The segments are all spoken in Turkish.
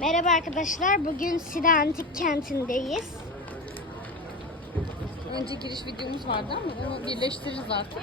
Merhaba arkadaşlar. Bugün Sida Antik Kenti'ndeyiz. Önce giriş videomuz vardı ama onu birleştiririz artık.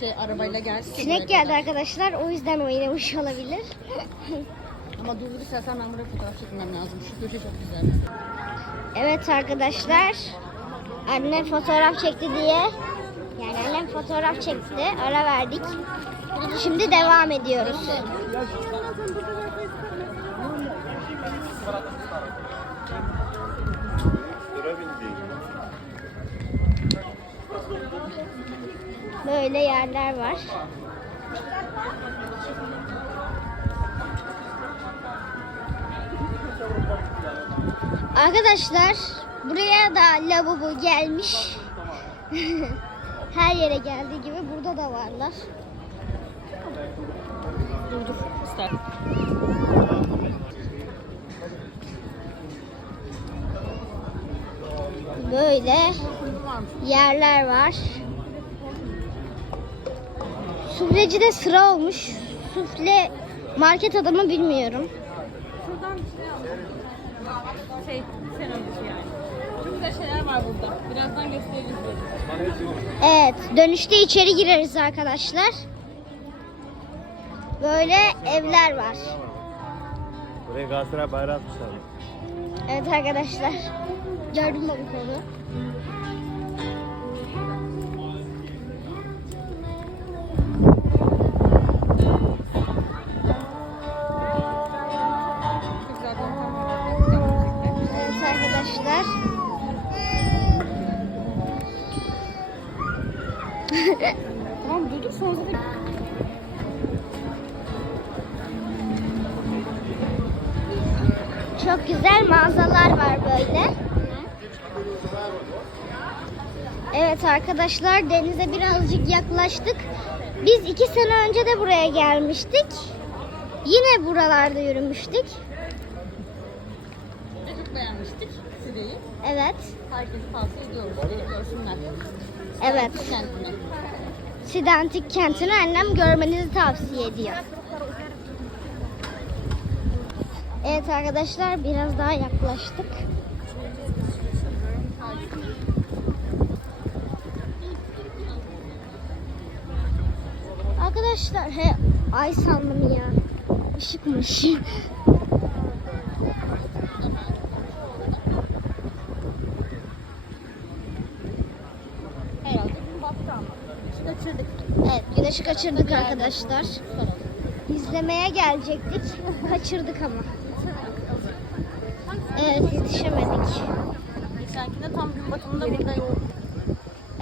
Şey arabayla gelsin. Sinek geldi arkadaşlar. O yüzden oynamış olabilir. Ama durdur istersen ben buraya fotoğraf çekmem lazım. Şu köşe çok güzel. evet arkadaşlar. Annem fotoğraf çekti diye. Yani annem fotoğraf çekti. Ara verdik. Şimdi devam ediyoruz. Böyle yerler var. Arkadaşlar buraya da lavabo gelmiş. Her yere geldiği gibi burada da varlar. Durdur ister. Böyle yerler var. Suflecide sıra olmuş. Sufle market adamı bilmiyorum. Şuradan şey alalım. Şey, sen öncesi yani. Çok güzel şeyler var burada. Birazdan gösteririz. Evet, dönüşte içeri gireriz arkadaşlar. Böyle evler var. Buraya Galatasaray bayrağı atmışlar. Evet arkadaşlar. Ortam var. Evet arkadaşlar. Tamam durdur sonra zaten Çok güzel mağazalar var böyle. Evet arkadaşlar denize birazcık yaklaştık. Biz iki sene önce de buraya gelmiştik. Yine buralarda yürümüştük. Ve çok beğenmiştik Side'yi. Evet. Herkese tavsiye ediyoruz. Görsünler. Evet. Sidantik kentini annem görmenizi tavsiye ediyor. Evet arkadaşlar biraz daha yaklaştık. Arkadaşlar he ay sandım ya. Işıkmış. Herhalde gün battı ama. Şu kaçırdık. Evet güneşi kaçırdık arkadaşlar. İzlemeye gelecektik. Kaçırdık ama. Evet yetişemedik. Geçenkinde tam gün batımında buradayım.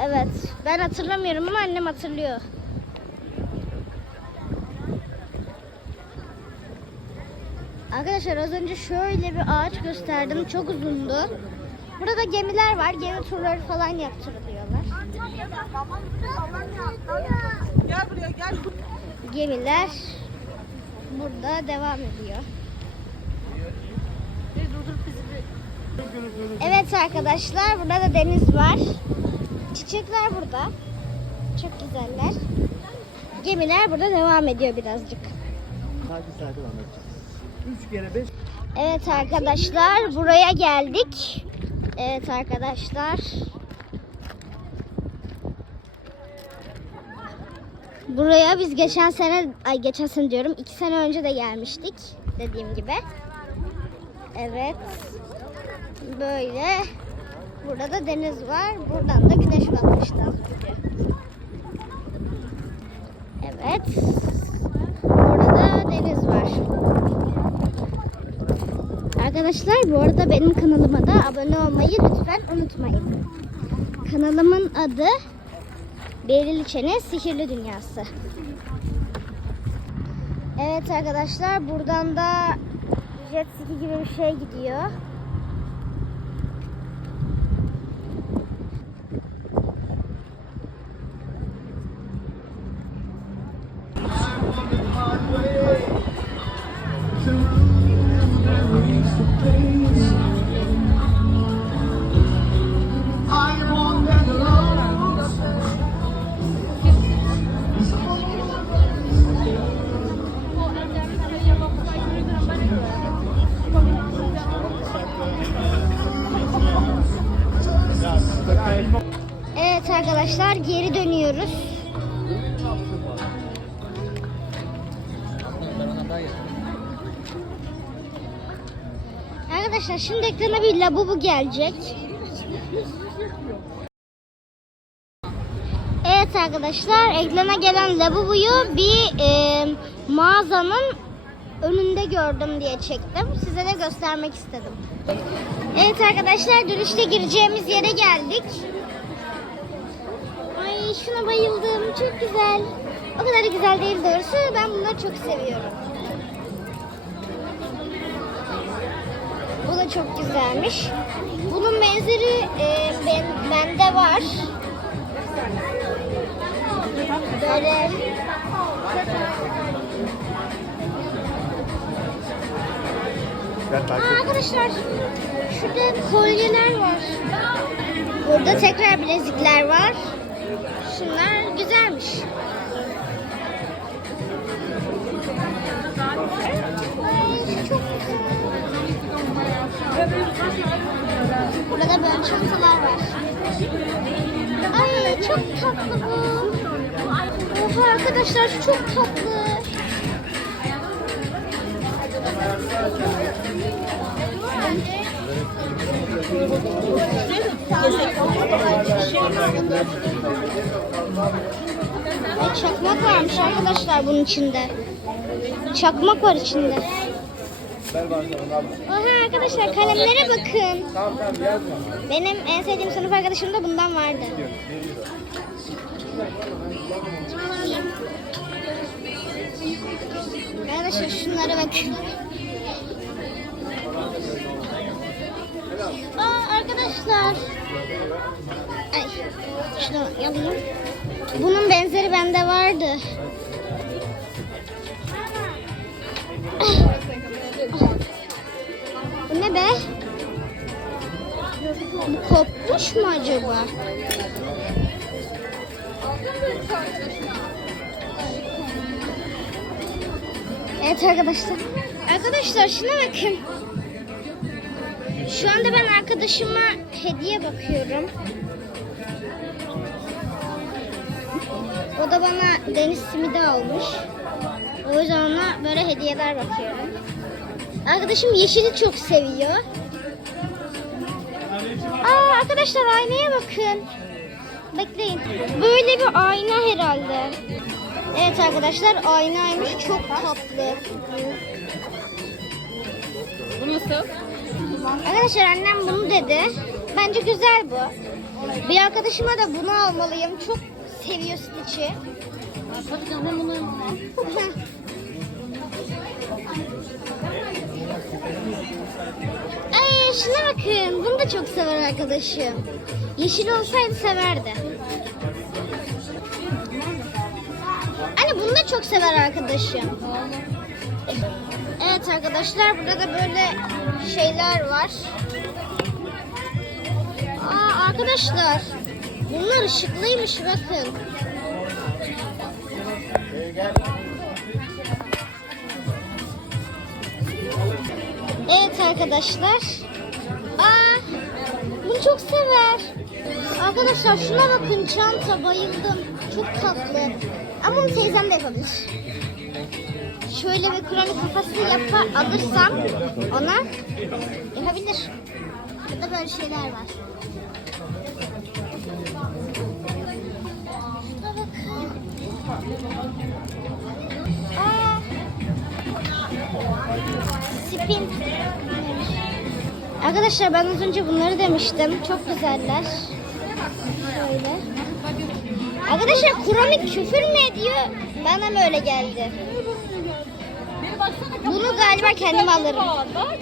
Evet ben hatırlamıyorum ama annem hatırlıyor. Arkadaşlar az önce şöyle bir ağaç gösterdim. Çok uzundu. Burada gemiler var. Gemi turları falan yaptırılıyorlar. Gel buraya gel. Gemiler burada devam ediyor. Evet arkadaşlar burada da deniz var. Çiçekler burada. Çok güzeller. Gemiler burada devam ediyor birazcık. Hadi sakin anlatacağım. 3 kere 5. Evet arkadaşlar buraya geldik. Evet arkadaşlar. Buraya biz geçen sene, ay geçen sene diyorum iki sene önce de gelmiştik dediğim gibi. Evet. Böyle. Burada da deniz var. Buradan da güneş batmıştı. Evet. Burada da deniz var. Arkadaşlar bu arada benim kanalıma da abone olmayı lütfen unutmayın. Kanalımın adı Beril İçen'in Sihirli Dünyası. Evet arkadaşlar buradan da jet ski gibi bir şey gidiyor. Arkadaşlar geri dönüyoruz. Arkadaşlar şimdi ekrana bir labubu gelecek. Evet arkadaşlar ekrana gelen labubuyu bir e, mağazanın önünde gördüm diye çektim. Size de göstermek istedim. Evet arkadaşlar dönüşte gireceğimiz yere geldik. Şuna bayıldım. Çok güzel. O kadar da güzel değil doğrusu. Ben bunları çok seviyorum. Bu da çok güzelmiş. Bunun benzeri e, ben, bende var. Böyle Aa, arkadaşlar şurada kolyeler var. Burada tekrar bilezikler var. Şunlar güzelmiş. Burada da böyle çantalar var. Ay çok tatlı bu. Oha arkadaşlar çok tatlı. Çakmak varmış arkadaşlar bunun içinde. Çakmak var içinde. Oha arkadaşlar kalemlere bakın. Benim en sevdiğim sınıf arkadaşım da bundan vardı. Arkadaşlar şunlara bakın. Aa arkadaşlar. Ay şunu yalayayım. Bunun benzeri bende vardı. Bu ne be? Bu kopmuş mu acaba? Evet arkadaşlar. Arkadaşlar şuna bakın. Şu anda ben arkadaşıma hediye bakıyorum. O da bana deniz simidi almış. O yüzden ona böyle hediyeler bakıyorum. Arkadaşım yeşili çok seviyor. Aa arkadaşlar aynaya bakın. Bekleyin. Böyle bir ayna herhalde. Evet arkadaşlar aynaymış. Çok tatlı. Bu nasıl? Arkadaşlar annem bunu dedi. Bence güzel bu. Bir arkadaşıma da bunu almalıyım. Çok seviyor Stitch'i. Tabii canım bunu Ay şuna bakın. Bunu da çok sever arkadaşım. Yeşil olsaydı severdi. Anne bunu da çok sever arkadaşım. Evet arkadaşlar burada da böyle şeyler var. Aa arkadaşlar bunlar ışıklıymış bakın. Evet arkadaşlar. Aa, bunu çok sever. Arkadaşlar şuna bakın çanta bayıldım. Çok tatlı. Ama bunu teyzem de yapabilir. Şöyle bir Kur'an kafası yapar alırsam ona yapabilir. Burada böyle şeyler var. Spin. Arkadaşlar ben az önce bunları demiştim. Çok güzeller. Şöyle. Arkadaşlar Kur'an'ı küfür mü ediyor? Bana mı öyle geldi? Galiba kendim alırım. Bak.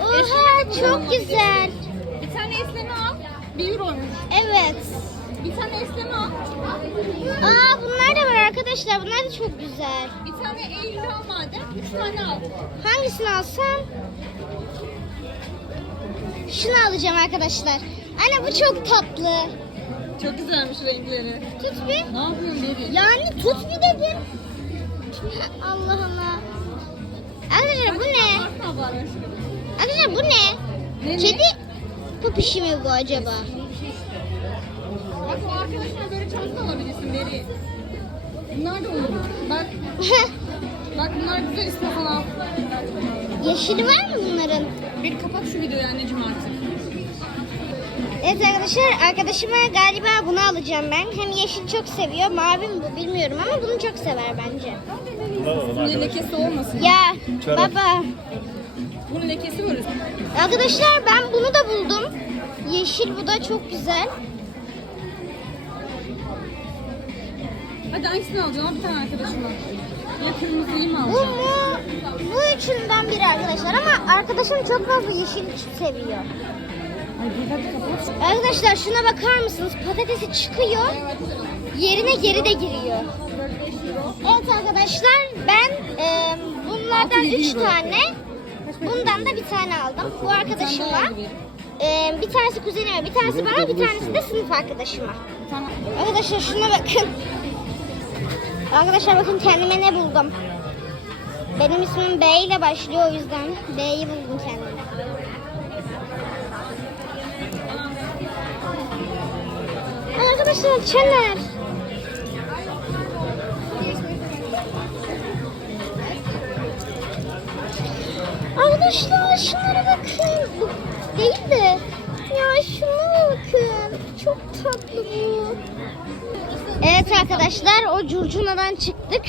Oha çok güzel. Bir tane eslemi al. Bir euroymuş. Evet. Bir tane eslemi al. Aa bunlar da var arkadaşlar. Bunlar da çok güzel. Bir tane Eylül al madem. Üç tane al. Hangisini alsam? Şunu alacağım arkadaşlar. Anne bu çok tatlı. Çok güzelmiş renkleri. Tut bir. Ne yapıyorsun Beri? Yani tut bir dedim. Allah Allah. Arkadaşlar bu ne? Arkadaşlar bu ne? Kedi popişi mi bu acaba? Bak o arkadaşına böyle çanta alabilirsin Beri. Bunlar da olur. Bak bak bunlar güzel istiyorsan al. Yeşili var mı bunların? Bir kapat şu videoyu anneciğim artık. Evet arkadaşlar arkadaşıma galiba bunu alacağım ben. Hem yeşil çok seviyor. Mavi mi bu bilmiyorum ama bunu çok sever bence. Bunun lekesi olmasın. Ya Çorap. baba. Bunun lekesi var üstünde. Arkadaşlar ben bunu da buldum. Yeşil bu da çok güzel. Hadi hangisini alacaksın? Al bir tane arkadaşıma. Ya kırmızıyı mı Bu alacaksın? mu? Bu üçünden biri arkadaşlar ama arkadaşım çok fazla yeşil seviyor. Arkadaşlar şuna bakar mısınız? Patatesi çıkıyor. Yerine geri de giriyor. Evet arkadaşlar ben e, bunlardan Altı, yedi üç euro. tane bundan da bir tane aldım. Bu arkadaşıma. E, bir tanesi kuzenime, bir tanesi bana, bir tanesi de sınıf arkadaşıma. Arkadaşlar şuna bakın. Arkadaşlar bakın kendime ne buldum. Benim ismim B ile başlıyor o yüzden B'yi buldum kendime. Arkadaşlar çener. Arkadaşlar şunlara bakın. Bu değil de ya şuna bakın. Çok tatlı bu. Evet arkadaşlar o curcunadan çıktık.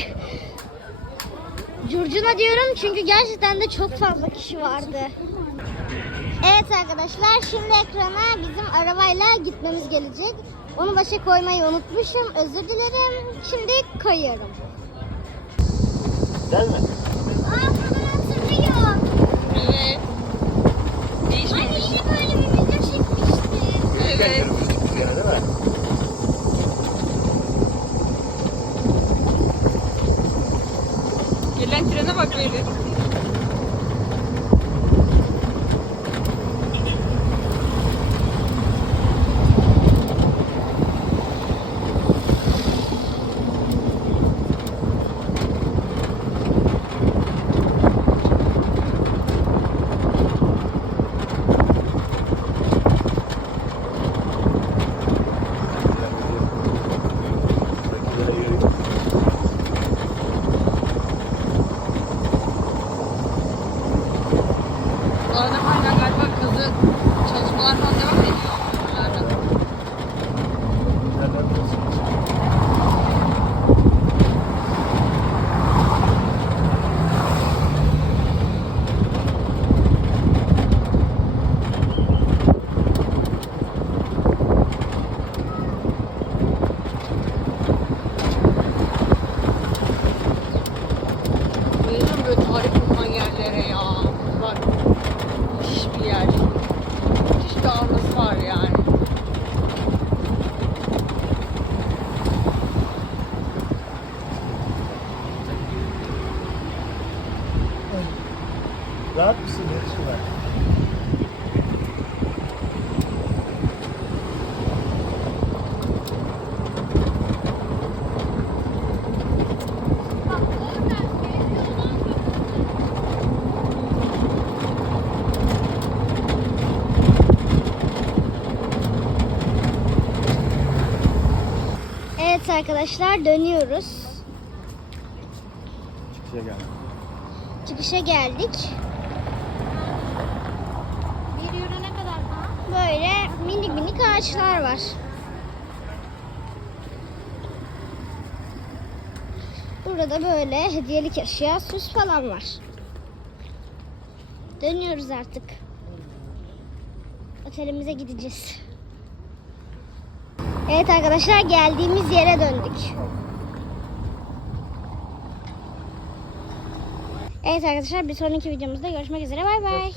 Curcuna diyorum çünkü gerçekten de çok fazla kişi vardı. Evet arkadaşlar şimdi ekrana bizim arabayla gitmemiz gelecek. Onu başa koymayı unutmuşum. Özür dilerim. Şimdi koyuyorum. Gelme. Aa bunu hatırlıyor. Evet. Anne yine böyle bir video çekmişti. Evet. Yani değil mi? Gelen trene bak Beri. Evet arkadaşlar dönüyoruz. Çıkışa gel. Çıkışa geldik. Bir ne kadar daha? Böyle minik minik ağaçlar var. Burada böyle hediyelik eşya, süs falan var. Dönüyoruz artık. Otelimize gideceğiz. Evet arkadaşlar geldiğimiz yere döndük. Evet arkadaşlar bir sonraki videomuzda görüşmek üzere. Bay bay.